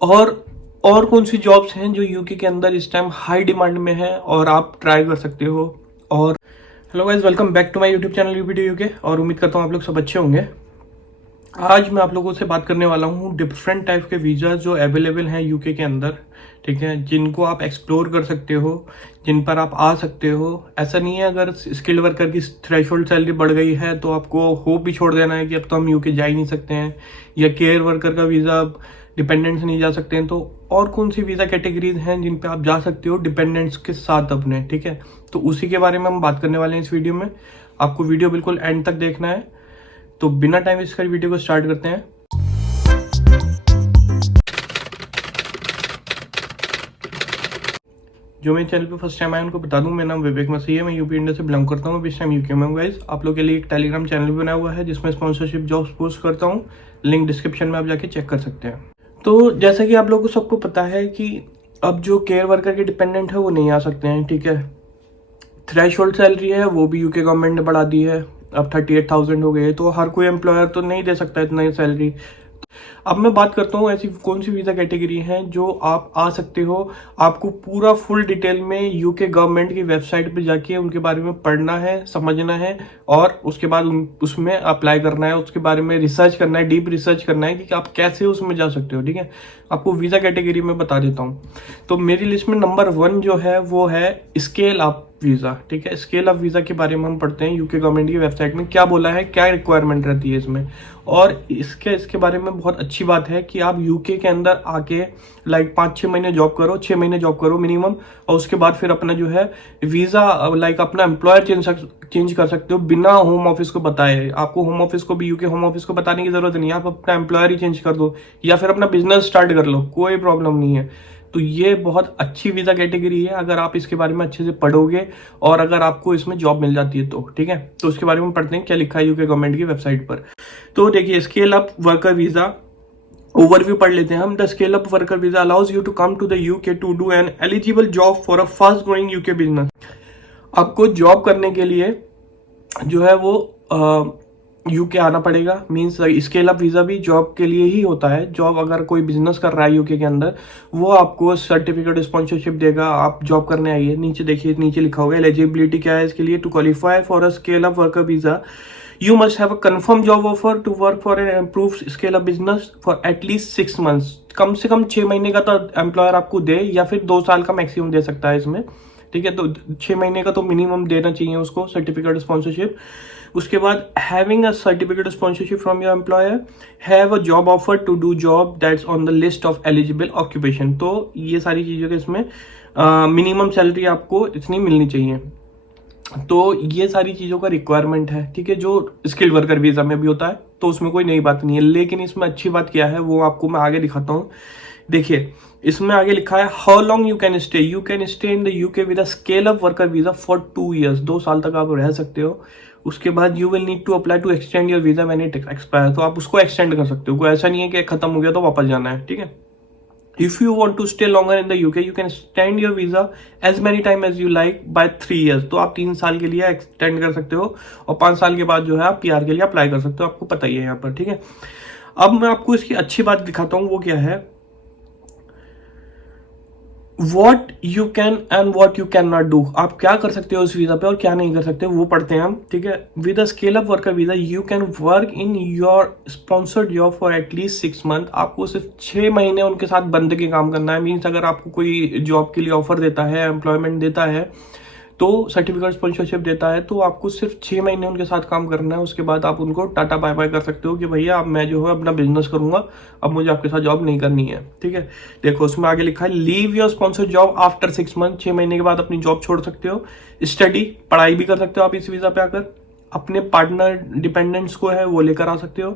और कौन सी जॉब्स हैं जो यूके के अंदर इस टाइम हाई डिमांड में है और आप ट्राई कर सकते हो। और hello guys, welcome back to my YouTube channel UPD UK. और उम्मीद करता हूँ आप लोग सब अच्छे होंगे। आज मैं आप लोगों से बात करने वाला हूँ डिफरेंट टाइप के वीज़ा जो अवेलेबल हैं यूके के अंदर, ठीक है, जिनको आप एक्सप्लोर कर सकते हो, जिन पर आप आ सकते हो। ऐसा नहीं है अगर स्किल्ड वर्कर की थ्रेशोल्ड सैलरी बढ़ गई है तो आपको होप भी छोड़ देना है कि अब तो हम यूके जा ही नहीं सकते हैं, या केयर वर्कर का वीज़ा डिपेंडेंट्स नहीं जा सकते हैं। तो और कौन सी वीज़ा कैटेगरीज हैं जिन पे आप जा सकते हो डिपेंडेंट्स के साथ अपने, ठीक है। तो उसी के बारे में हम बात करने वाले हैं इस वीडियो में। आपको वीडियो बिल्कुल एंड तक देखना है। तो बिना टाइम वेस्ट कर वीडियो को स्टार्ट करते हैं। जो मेरे चैनल पे फर्स्ट टाइम आए उनको बता दूं, मेरा नाम विवेक मसीह है, मैं यूपी इंडिया से बिलोंग करता हूँ। इस टाइम यूके में हूँ गाइस। आप लोग के लिए एक टेलीग्राम चैनल भी बना हुआ है जिसमें स्पॉन्सरशिप जॉब्स पोस्ट करता हूँ। लिंक डिस्क्रिप्शन में आप जाके चेक कर सकते हैं। तो जैसा कि आप लोगों को सबको पता है कि अब जो केयर वर्कर के डिपेंडेंट है वो नहीं आ सकते हैं, ठीक है। थ्रेशोल्ड सैलरी है वो भी यूके गवर्नमेंट ने बढ़ा दी है, अब 38,000 हो गई है। तो हर कोई एम्प्लॉयर तो नहीं दे सकता इतना सैलरी। अब मैं बात करता हूँ ऐसी कौन सी वीज़ा कैटेगरी है जो आप आ सकते हो। आपको पूरा फुल डिटेल में यूके गवर्नमेंट की वेबसाइट पे जाके उनके बारे में पढ़ना है, समझना है, और उसके बाद उसमें अप्लाई करना है। उसके बारे में रिसर्च करना है, डीप रिसर्च करना है कि आप कैसे उसमें जा सकते हो, ठीक है। आपको वीज़ा कैटेगरी में बता देता हूँ। तो मेरी लिस्ट में नंबर 1 जो है वो है स्केल अप वीज़ा, ठीक है। स्केल अप वीज़ा के बारे में हम पढ़ते हैं यूके गवर्नमेंट की वेबसाइट में क्या बोला है, क्या रिक्वायरमेंट रहती है इसमें। और इसके बारे में बहुत अच्छी बात है कि आप यूके के अंदर आके 5-6 महीने जॉब करो, 6 महीने जॉब करो मिनिमम, और उसके बाद फिर अपना जो है वीज़ा अपना एम्प्लॉयर चेंज कर सकते हो बिना होम ऑफिस को बताए। आपको होम ऑफिस को भी, यूके होम ऑफिस को बताने की जरूरत नहीं है। आप अपना एम्प्लॉयर ही चेंज कर दो या फिर अपना बिजनेस स्टार्ट कर लो, कोई प्रॉब्लम नहीं है। तो ये बहुत अच्छी वीज़ा कैटेगरी है अगर आप इसके बारे में अच्छे से पढ़ोगे और अगर आपको इसमें जॉब मिल जाती है तो, ठीक है। तो उसके बारे में पढ़ते हैं क्या लिखा है यूके गवर्नमेंट की वेबसाइट पर। तो देखिए, scale up worker visa overview पढ़ लेते हैं हम। The scale up worker visa allows you to come to the UK to do an eligible job for a fast growing UK business. आपको job करने के लिए जो है वो यूके आना पड़ेगा। मीन्स स्केल अप वीज़ा भी जॉब के लिए ही होता है। जॉब अगर कोई बिजनेस कर रहा है यूके के अंदर, वो आपको सर्टिफिकेट स्पॉन्सरशिप देगा, आप जॉब करने आइए। नीचे देखिए, नीचे लिखा होगा एलिजिबिलिटी क्या है इसके लिए। To qualify for a scale up worker visa you must have a confirmed job offer to work for an improved scale up business for at least 6 months। कम से कम 6 महीने का तो एम्प्लॉयर आपको दे, या फिर 2 साल का मैक्सिमम दे सकता है इसमें, ठीक है। तो 6 महीने का तो मिनिमम देना चाहिए उसको सर्टिफिकेट स्पॉन्सरशिप। उसके बाद having a certificate sponsorship from your employer, have a job offer to do job that's on the list of eligible occupation. तो ये सारी चीज़ों के इसमें मिनिमम सैलरी आपको इतनी मिलनी चाहिए। तो ये सारी चीज़ों का रिक्वायरमेंट है, ठीक है, जो स्किल्ड वर्कर वीज़ा में भी होता है। तो उसमें कोई नई बात नहीं है, लेकिन इसमें अच्छी बात क्या है वो आपको मैं आगे दिखाता हूँ। देखिए, इसमें आगे लिखा है how long you can stay in the UK with a scale up worker visa for 2 years। 2 साल तक आप रह सकते हो। उसके बाद you will need to apply to extend your visa when it expire. तो आप उसको एक्सटेंड कर सकते हो, कोई ऐसा नहीं है कि खत्म हो गया तो वापस जाना है, ठीक है। If you want to stay longer in the UK, you can extend your visa as many time as you like by 3 years। तो आप 3 साल के लिए एक्सटेंड कर सकते हो और 5 साल के बाद जो है आप पीआर के लिए अप्लाई कर सकते हो। आपको पता ही है यहाँ पर, ठीक है। अब मैं आपको इसकी अच्छी बात दिखाता हूँ, वो क्या है, what you can and what you can not do. आप क्या कर सकते हो इस वीज़ा पे और क्या नहीं कर सकते, वो पढ़ते हैं हम, ठीक है। With a scale up worker visa you can work in your sponsored job for at least 6 month। आपको सिर्फ 6 महीने उनके साथ बंद के काम करना है। मीन्स अगर आपको कोई जॉब के लिए ऑफर देता है, एम्प्लॉयमेंट देता है, तो सर्टिफिकेट स्पॉन्सरशिप देता है, तो आपको सिर्फ 6 महीने उनके साथ काम करना है। उसके बाद आप उनको टाटा बाय बाय कर सकते हो कि भैया अब मैं जो है अपना बिजनेस करूंगा, अब मुझे आपके साथ जॉब नहीं करनी है, ठीक है। देखो, उसमें आगे लिखा है leave your sponsor job after 6 month। 6 महीने के बाद अपनी जॉब छोड़ सकते हो। स्टडी, पढ़ाई भी कर सकते हो आप इस वीज़ा पे आकर। अपने पार्टनर डिपेंडेंट्स को है वो लेकर आ सकते हो।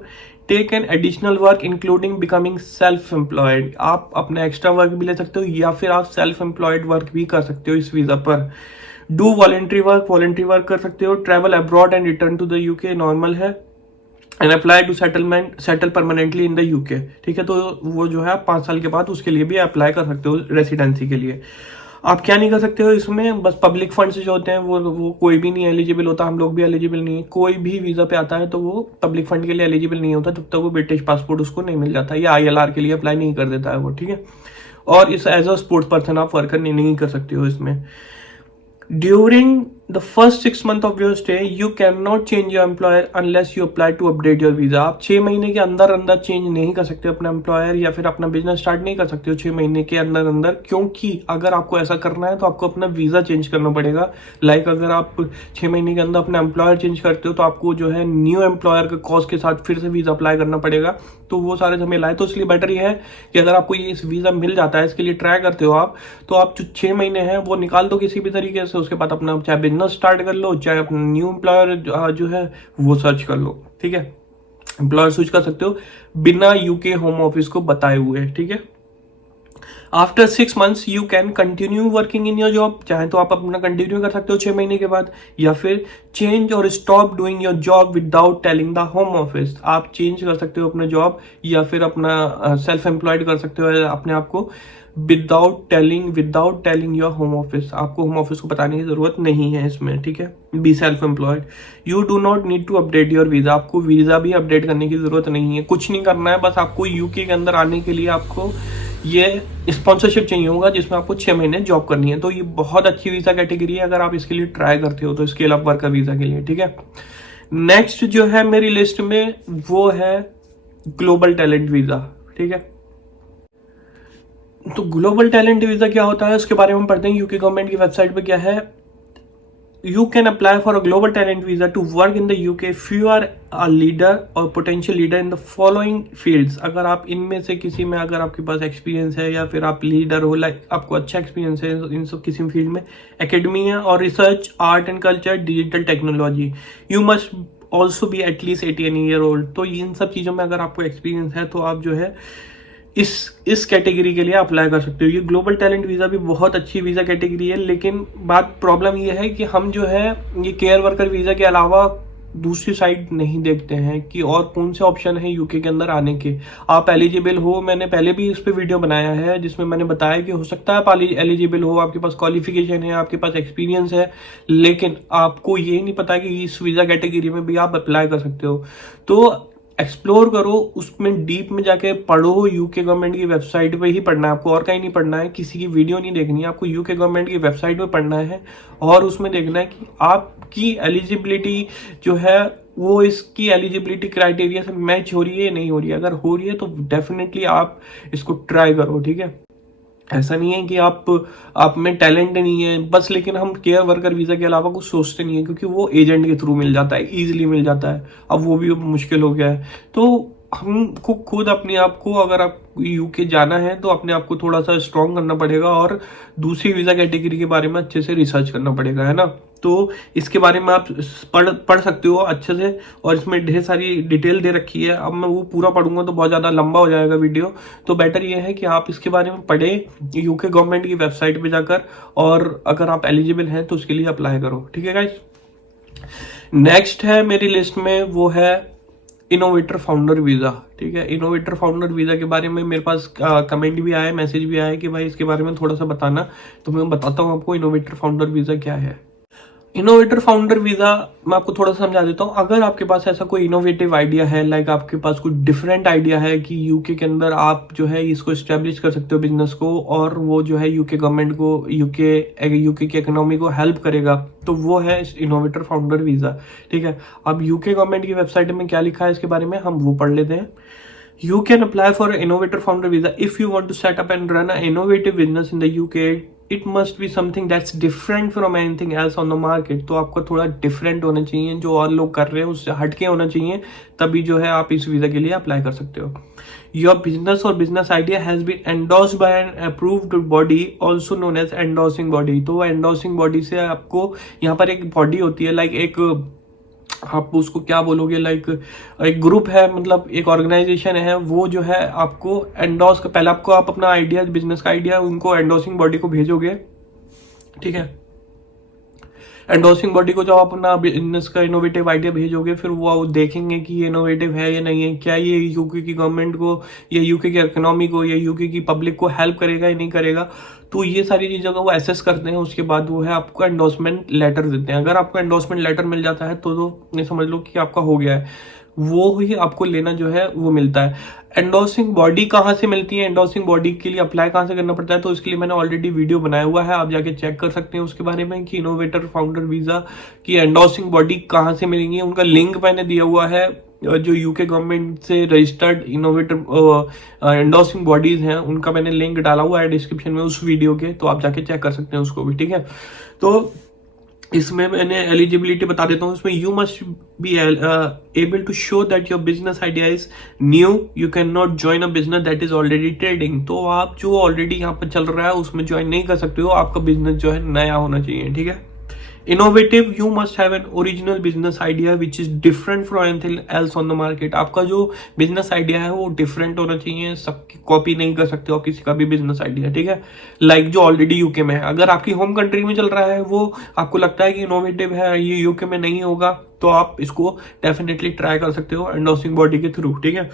Take an additional work including becoming self employed. आप अपना एक्स्ट्रा वर्क भी ले सकते हो या फिर आप सेल्फ एम्प्लॉयड वर्क भी कर सकते हो इस वीज़ा पर। डू वॉलेंट्री वर्क कर सकते हो। Travel abroad and return to the UK normal है। And apply to settle permanently in the UK, ठीक है। तो वो जो है 5 साल के बाद उसके लिए भी अप्लाई कर सकते हो रेसिडेंसी के लिए। आप क्या नहीं कर सकते हो इसमें, बस पब्लिक फंड्स जो होते हैं वो कोई भी नहीं एलिजिबल होता, हम लोग भी एलिजिबल नहीं है। कोई भी वीज़ा पे आता है तो वो पब्लिक फंड के लिए एलिजिबल नहीं होता जब तक वो ब्रिटिश पासपोर्ट उसको नहीं मिल जाता, या ILR के लिए अप्लाई नहीं कर देता है वो, ठीक है। और इस एज अ स्पोर्ट्स पर्सन आप वर्कर नहीं कर सकते हो इसमें। During the first 6 months of your stay, you cannot change your employer unless you apply to update your visa. आप 6 महीने के अंदर अंदर चेंज नहीं कर सकते अपना एम्प्लॉयर, या फिर अपना बिजनेस स्टार्ट नहीं कर सकते हो 6 महीने के अंदर अंदर, क्योंकि अगर आपको ऐसा करना है तो आपको अपना वीजा चेंज करना पड़ेगा। लाइक अगर आप 6 महीने के अंदर अपना एम्प्लॉयर चेंज करते हो तो आपको जो है न्यू एम्प्लॉयर के कॉस्ट के साथ फिर से वीजा अप्लाई करना पड़ेगा, तो वो सारे झमेला है। तो इसलिए बेटर ये है कि अगर आपको ये इस वीजा मिल जाता है, इसके लिए ट्राई करते हो आप, तो आप जो 6 महीने हैं वो निकाल दो किसी भी तरीके से, उसके बाद अपना चाहे बिजनेस स्टार्ट कर लो, चाहे अपना न्यू एम्प्लॉयर जो है वो सर्च कर लो, ठीक है। एम्प्लॉयर स्विच कर सकते हो बिना यूके होम ऑफिस को बताए हुए, ठीक है। After 6 months you can continue working in your job, चाहे तो आप अपना कंटिन्यू कर सकते हो 6 महीने के बाद, या फिर चेंज और stop doing your job without telling the home office. आप चेंज कर सकते हो अपना जॉब, या फिर अपना सेल्फ एम्प्लॉयड कर सकते हो अपने आप को without telling your home office. आपको होम ऑफिस को बताने की जरूरत नहीं है इसमें, ठीक है। Be self employed. You do not need to update your visa, आपको वीजा भी अपडेट करने की जरूरत नहीं है, कुछ नहीं करना है, बस आपको यूके के अंदर आने के लिए आपको ये स्पॉन्सरशिप चाहिए होगा जिसमें आपको 6 महीने जॉब करनी है। तो ये बहुत अच्छी वीजा कैटेगरी है अगर आप इसके लिए ट्राई करते हो तो, स्केल अप वर्कर वीजा के लिए, ठीक है। नेक्स्ट जो है मेरी लिस्ट में वो है ग्लोबल टैलेंट वीजा, ठीक है। तो ग्लोबल टैलेंट वीजा क्या होता है उसके बारे में पढ़ते हैं। यूके गवर्नमेंट की वेबसाइट पे क्या है, you can apply for a global talent visa to work in the UK if you are a leader or potential leader in the following fields। अगर आप इनमें से किसी में, अगर आपके पास एक्सपीरियंस है या फिर आप लीडर हो, लाइक आपको अच्छा एक्सपीरियंस है इन सब किसी फील्ड में, एकेडमिया और research, art and culture, digital technology, you must also be at least 18 year old. तो इन सब चीज़ों में अगर आपको एक्सपीरियंस है तो आप जो है इस कैटेगरी के लिए अप्लाई कर सकते हो। ये ग्लोबल टैलेंट वीज़ा भी बहुत अच्छी वीज़ा कैटेगरी है, लेकिन बात प्रॉब्लम ये है कि हम जो है ये केयर वर्कर वीज़ा के अलावा दूसरी साइड नहीं देखते हैं कि और कौन से ऑप्शन है यूके के अंदर आने के। आप एलिजिबल हो, मैंने पहले भी इस पे वीडियो बनाया है जिसमें मैंने बताया कि हो सकता है आप एलिजिबल हो, आपके पास क्वालिफिकेशन है, आपके पास एक्सपीरियंस है, लेकिन आपको ये नहीं पता कि इस वीज़ा कैटेगरी में भी आप अप्लाई कर सकते हो। तो एक्सप्लोर करो, उसमें डीप में जाके पढ़ो। यूके गवर्नमेंट की वेबसाइट पे ही पढ़ना है आपको, और कहीं नहीं पढ़ना है, किसी की वीडियो नहीं देखनी है आपको, यूके गवर्नमेंट की वेबसाइट पे पढ़ना है और उसमें देखना है कि आपकी एलिजिबिलिटी जो है वो इसकी एलिजिबिलिटी क्राइटेरिया से मैच हो रही है या नहीं हो रही है। अगर हो रही है तो डेफिनेटली आप इसको ट्राई करो, ठीक है। ऐसा नहीं है कि आप में टैलेंट नहीं है बस, लेकिन हम केयर वर्कर वीज़ा के अलावा कुछ सोचते नहीं है, क्योंकि वो एजेंट के थ्रू मिल जाता है, इजीली मिल जाता है, अब वो भी मुश्किल हो गया है। तो हमको खुद अपने आप को, अगर आप यूके जाना है तो अपने आप को थोड़ा सा स्ट्रॉन्ग करना पड़ेगा और दूसरी वीज़ा कैटेगरी के बारे में अच्छे से रिसर्च करना पड़ेगा, है ना। तो इसके बारे में आप पढ़ सकते हो अच्छे से, और इसमें ढेर सारी डिटेल दे रखी है। अब मैं वो पूरा पढ़ूंगा तो बहुत ज़्यादा लंबा हो जाएगा वीडियो, तो बेटर ये है कि आप इसके बारे में पढ़े यूके गवर्नमेंट की वेबसाइट पे जाकर, और अगर आप एलिजिबल हैं तो उसके लिए अप्लाई करो, ठीक है गाइस। नेक्स्ट है मेरी लिस्ट में वो है इनोवेटर फाउंडर वीज़ा, ठीक है। इनोवेटर फाउंडर वीज़ा के बारे में मेरे पास कमेंट भी आया है, मैसेज भी आया है कि भाई इसके बारे में थोड़ा सा बताना, तो मैं बताता हूँ आपको इनोवेटर फाउंडर वीज़ा क्या है। इनोवेटर फाउंडर वीज़ा मैं आपको थोड़ा सा समझा देता हूँ। अगर आपके पास ऐसा कोई इनोवेटिव आइडिया है, लाइक आपके पास कुछ डिफरेंट आइडिया है कि यूके के अंदर आप जो है इसको एस्टेब्लिश कर सकते हो बिजनेस को, और वो जो है यूके गवर्नमेंट को, यूके की इकोनॉमी को हेल्प करेगा, तो वो है इनोवेटर फाउंडर वीज़ा, ठीक है। अब यूके गवर्नमेंट की वेबसाइट में क्या लिखा है इसके बारे में हम वो पढ़ लेते हैं। You can apply for an innovator founder visa if you want to set up and run an innovative business in the UK. It must be something that's different from anything else on the market. तो आपका थोड़ा different होना चाहिए, जो और लोग कर रहे हैं उससे हटके होना चाहिए, तभी जो है आप इस वीज़ा के लिए अप्लाई कर सकते हो। Your business or business idea has been endorsed by an approved body also known as endorsing body। तो endorsing body से आपको, यहाँ पर एक बॉडी होती है, लाइक एक, आप उसको क्या बोलोगे, लाइक एक ग्रुप है, मतलब एक ऑर्गेनाइजेशन है, वो जो है आपको एंडोर्स, पहले आपको आप अपना आइडिया, बिजनेस का आइडिया उनको एंडोर्सिंग बॉडी को भेजोगे, ठीक है। एंडोर्सिंग बॉडी को जब आप अपना बिजनेस का इनोवेटिव आइडिया भेजोगे, फिर वो देखेंगे कि ये इनोवेटिव है या नहीं है, क्या ये यूके की गवर्नमेंट को या यूके की इकोनॉमी को या यूके की पब्लिक को हेल्प करेगा या नहीं करेगा। तो ये सारी चीज़ों का वो एसेस करते हैं, उसके बाद वो है आपको एंडोर्समेंट लेटर देते हैं। अगर आपको एंडोर्समेंट लेटर मिल जाता है तो ये समझ लो कि आपका हो गया है, वो ही आपको लेना जो है वो मिलता है। एंडोर्सिंग बॉडी कहाँ से मिलती है, एंडोर्सिंग बॉडी के लिए अप्लाई कहाँ से करना पड़ता है, तो इसके लिए मैंने ऑलरेडी वीडियो बनाया हुआ है, आप जाके चेक कर सकते हैं उसके बारे में कि इनोवेटर फाउंडर वीजा की एंडोर्सिंग बॉडी कहाँ से मिलेंगी। उनका लिंक मैंने दिया हुआ है, जो यूके गवर्नमेंट से रजिस्टर्ड इनोवेटर एंडोर्सिंग बॉडीज हैं उनका मैंने लिंक डाला हुआ है डिस्क्रिप्शन में उस वीडियो के, तो आप जाके चेक कर सकते हैं उसको भी, ठीक है। तो इसमें मैंने एलिजिबिलिटी बता देता हूँ। इसमें you must be able to show that your business idea is new, you can not join a business that is already trading. तो आप जो ऑलरेडी यहाँ पर चल रहा है उसमें ज्वाइन नहीं कर सकते हो, आपका बिजनेस जो है नया होना चाहिए, ठीक है। Innovative, you must have an original business idea which is different from anything else on the market. आपका जो बिजनेस आइडिया है वो डिफरेंट होना चाहिए, सबकी कॉपी नहीं कर सकते हो किसी का भी बिजनेस आइडिया, ठीक है। लाइक जो ऑलरेडी यूके में है, अगर आपकी होम कंट्री में चल रहा है वो आपको लगता है कि इनोवेटिव है, ये यूके में नहीं होगा, तो आप इसको डेफिनेटली ट्राई कर सकते हो एंडोर्सिंग बॉडी के थ्रू, ठीक है।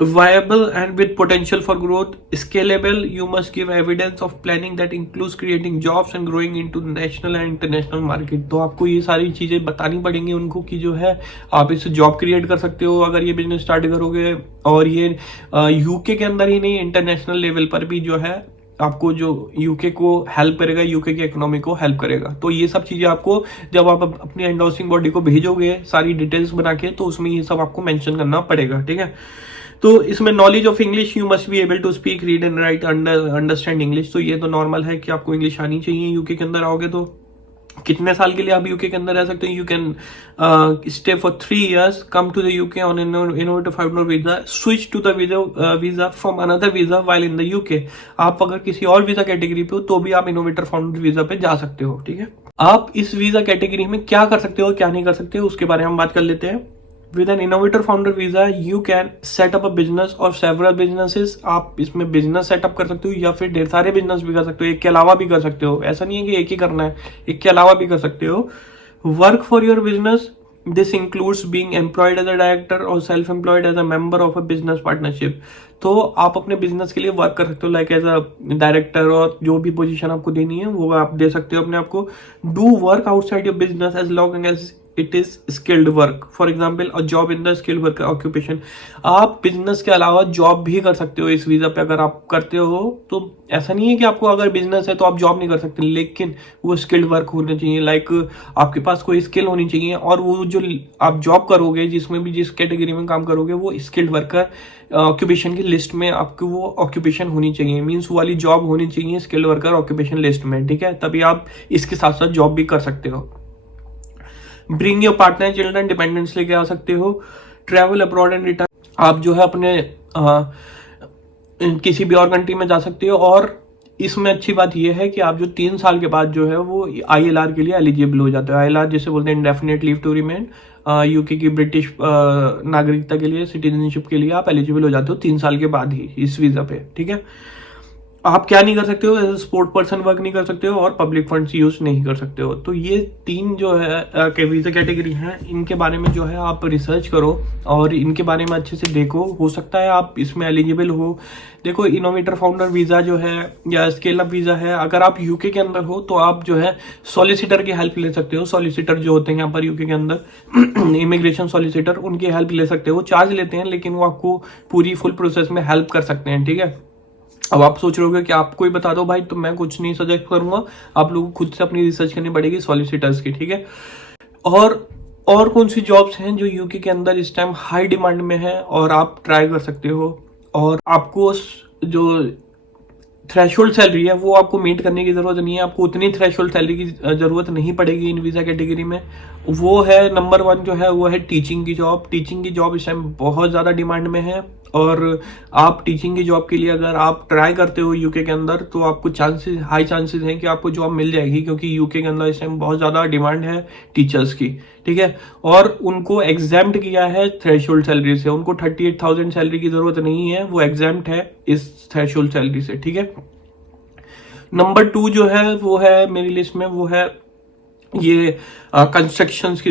Viable and with potential for growth, scalable, you must give evidence of planning that includes creating jobs and growing into national and international market। तो आपको ये सारी चीजें बतानी पड़ेंगी उनको कि जो है आप इससे जॉब क्रिएट कर सकते हो अगर ये बिजनेस स्टार्ट करोगे, और ये यूके के अंदर ही नहीं इंटरनेशनल लेवल पर भी जो है आपको जो यूके को हेल्प करेगा, यूके की इकोनॉमी को हेल्प करेगा। तो ये सब चीजें आपको जब आप अपनी एंडोर्सिंग बॉडी को भेजोगे सारी डिटेल्स बना के, तो उसमें ये सब आपको मेंशन करना पड़ेगा, ठीक है। तो इसमें knowledge of English, you must be able to speak, read and write, understand English. तो ये तो नॉर्मल है कि आपको इंग्लिश आनी चाहिए। यूके के अंदर आओगे तो कितने साल के लिए आप यूके के अंदर रह सकते हैं, you can stay for 3 years, come to the UK on innovative founder visa, switch to the visa from another visa while in the UK. आप अगर किसी और वीजा कैटेगरी पे हो तो भी आप इनोवेटर फाउंडर वीजा पे जा सकते हो, ठीक है। आप इस वीजा कैटेगरी में क्या कर सकते हो क्या नहीं कर सकते हो उसके बारे में हम बात कर लेते हैं। With an innovator founder visa, you can set up a business or several businesses। आप इसमें बिजनेस सेटअप कर सकते हो या फिर ढेर सारे बिजनेस भी कर सकते हो, एक के अलावा भी कर सकते हो। ऐसा नहीं है कि एक ही करना है, एक के अलावा भी कर सकते हो। Work for your business, this includes being employed as a director और self employed as a member of a business partnership. तो आप अपने बिजनेस के लिए वर्क कर सकते हो, लाइक एज अ डायरेक्टर, और जो भी पोजीशन आपको देनी है वो आप दे सकते हो अपने आप को। Do work outside your business as long as it is skilled work, for example a job in the skilled work occupation. आप बिजनेस के अलावा जॉब भी कर सकते हो इस वीजा पे अगर आप करते हो। तो ऐसा नहीं है कि आपको अगर बिजनेस है तो आप जॉब नहीं कर सकते, लेकिन वो स्किल्ड वर्क होना चाहिए, लाइक आपके पास कोई स्किल होनी चाहिए, और वो जो आप जॉब करोगे जिसमें भी जिस कैटेगरी में काम करोगे वो स्किल्ड वर्कर ऑक्यूपेशन की लिस्ट में आपको वो ऑक्यूपेशन होनी चाहिए, मीन्स वाली जॉब होनी चाहिए स्किल्ड वर्कर ऑक्यूपेशन लिस्ट में, ठीक है। तभी आप इसके साथ साथ जॉब भी कर सकते हो। Bring your partner, children, dependents लेके आ सकते हो। ट्रैवल अब्रॉड एंड रिटर्न, आप जो है अपने किसी भी और कंट्री में जा सकते हो। और इसमें अच्छी बात यह है कि आप जो 3 साल के बाद जो है वो ILR के लिए एलिजिबल हो जाते हो। ILR जिसे बोलते हैं indefinite leave to remain, UK की ब्रिटिश नागरिकता के लिए, सिटीजनशिप के लिए आप एलिजिबल हो जाते हो 3 साल के बाद ही इस वीजा पे, ठीक है। आप क्या नहीं कर सकते हो, as a sport person work नहीं कर सकते हो और पब्लिक फंड्स यूज नहीं कर सकते हो। तो ये 3 जो है वीजा कैटेगरी हैं, इनके बारे में जो है आप रिसर्च करो और इनके बारे में अच्छे से देखो, हो सकता है आप इसमें एलिजिबल हो। देखो, इनोवेटर फाउंडर वीजा जो है या स्केल अप वीजा है, अगर आप यूके के अंदर हो तो आप जो है सॉलिसिटर की हेल्प ले सकते हो। सॉलिसिटर जो होते हैं यहाँ पर यूके के अंदर इमिग्रेशन सॉलिसिटर, उनकी हेल्प ले सकते हो। चार्ज लेते हैं लेकिन वो आपको पूरी फुल प्रोसेस में हेल्प कर सकते हैं, ठीक है। अब आप सोच रहे होगे कि आपको ही बता दो भाई, तो मैं कुछ नहीं सजेस्ट करूंगा, आप लोगों को खुद से अपनी रिसर्च करनी पड़ेगी सॉलिसिटर्स की, ठीक है। और कौन सी जॉब्स हैं जो यूके के अंदर इस टाइम हाई डिमांड में है और आप ट्राई कर सकते हो, और आपको जो थ्रेशोल्ड सैलरी है वो आपको मीट करने की जरूरत नहीं है, आपको उतनी थ्रेशोल्ड सैलरी की जरूरत नहीं पड़ेगी इन वीजा कैटेगरी में। वो है नंबर 1 जो है वो है टीचिंग की जॉब। टीचिंग की जॉब इस टाइम बहुत ज्यादा डिमांड में है, और आप टीचिंग की जॉब के लिए अगर आप ट्राई करते हो यूके के अंदर तो आपको हाई चांसेस हैं कि आपको जॉब मिल जाएगी, क्योंकि यूके के अंदर इस टाइम बहुत ज्यादा डिमांड है टीचर्स की, ठीक है। और उनको एग्जाम्प्ट किया है थ्रेशोल्ड सैलरी से, उनको 38,000 सैलरी की जरूरत नहीं है, वो एग्जाम्प्ट है इस थ्रेशोल्ड सैलरी से, ठीक है। नंबर 2 जो है वो है मेरी लिस्ट में, वो है ये कंस्ट्रक्शन की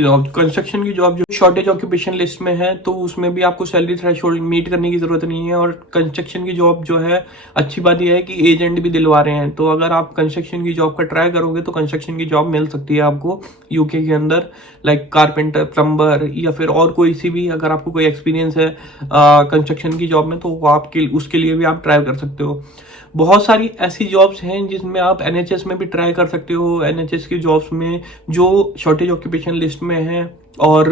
जॉब जो शॉर्टेज ऑक्यूपेशन लिस्ट में है, तो उसमें भी आपको सैलरी थ्रेशोल्ड मीट करने की जरूरत नहीं है। और कंस्ट्रक्शन की जॉब जो है, अच्छी बात यह है कि एजेंट भी दिलवा रहे हैं, तो अगर आप कंस्ट्रक्शन की जॉब का ट्राई करोगे तो कंस्ट्रक्शन की जॉब मिल सकती है आपको यूके के अंदर, लाइक कारपेंटर, प्लम्बर, या फिर और कोई सी भी, अगर आपको कोई एक्सपीरियंस है कंस्ट्रक्शन की जॉब में, तो वो आपके उसके लिए भी आप ट्राई कर सकते हो। बहुत सारी ऐसी जॉब्स हैं जिसमें आप एनएचएस में भी ट्राई कर सकते हो। एनएचएस की जॉब्स में जो शॉर्टेज ऑक्यूपेशन लिस्ट में है, और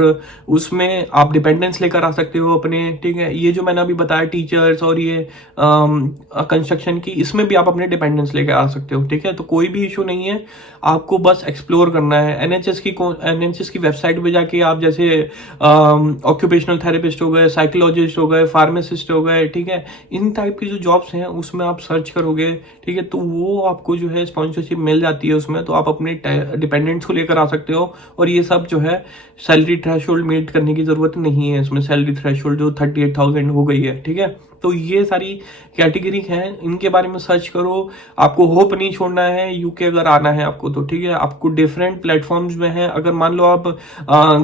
उसमें आप डिपेंडेंस लेकर आ सकते हो अपने, ठीक है। ये जो मैंने अभी बताया टीचर्स और ये कंस्ट्रक्शन की, इसमें भी आप अपने डिपेंडेंस लेकर आ सकते हो, ठीक है। तो कोई भी इशू नहीं है, आपको बस एक्सप्लोर करना है। एनएचएस की वेबसाइट पे जाके आप जैसे ऑक्यूपेशनल थेरेपिस्ट हो गए, साइकोलॉजिस्ट हो गए, फार्मासिस्ट हो गए, ठीक है, इन टाइप की जो जॉब्स हैं उसमें आप सर्च करोगे, ठीक है, तो वो आपको जो है स्पॉन्सरशिप मिल जाती है उसमें, तो आप अपने डिपेंडेंट्स को लेकर आ सकते हो। और ये सब जो है सैलरी थ्रेशोल्ड मीट करने की जरूरत नहीं है इसमें। सैलरी थ्रेशोल्ड जो 38,000 हो गई है, ठीक है। तो ये सारी कैटेगरी है, इनके बारे में सर्च करो। आपको होप नहीं छोड़ना है यूके अगर आना है आपको तो, ठीक है। आपको डिफरेंट प्लेटफॉर्म्स में है, अगर मान लो आप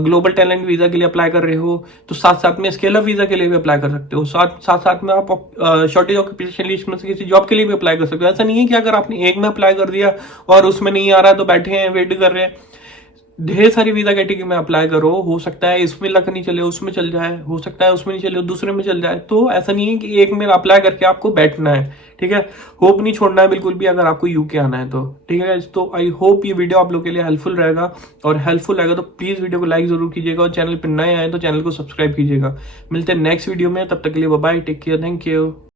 ग्लोबल टैलेंट वीजा के लिए अप्लाई कर रहे हो, तो साथ साथ में स्केल अप वीजा के लिए भी अप्लाई कर सकते हो। साथ साथ में आप शॉर्टेज ऑक्यूपेशन लिस्ट में से किसी जॉब के लिए भी अप्लाई कर सकते हो। ऐसा नहीं है कि अगर आपने एक में अप्लाई कर दिया और उसमें नहीं आ रहा तो बैठे हैं वेट कर रहे हैं। ढेर सारी वीजा कैटेगरी में अप्लाई करो, हो सकता है इसमें लक नहीं चले उसमें चल जाए, हो सकता है उसमें नहीं चले दूसरे में चल जाए। तो ऐसा नहीं है कि एक में अप्लाई करके आपको बैठना है, ठीक है। होप नहीं छोड़ना है बिल्कुल भी अगर आपको यूके आना है तो, ठीक है। तो आई होप ये वीडियो आप लोग के लिए हेल्पफुल रहेगा, और हेल्पफुल रहेगा तो प्लीज वीडियो को लाइक जरूर कीजिएगा, और चैनल पर नए आए तो चैनल को सब्सक्राइब कीजिएगा। मिलते हैं नेक्स्ट वीडियो में, तब तक के लिए bye bye, take care, thank you.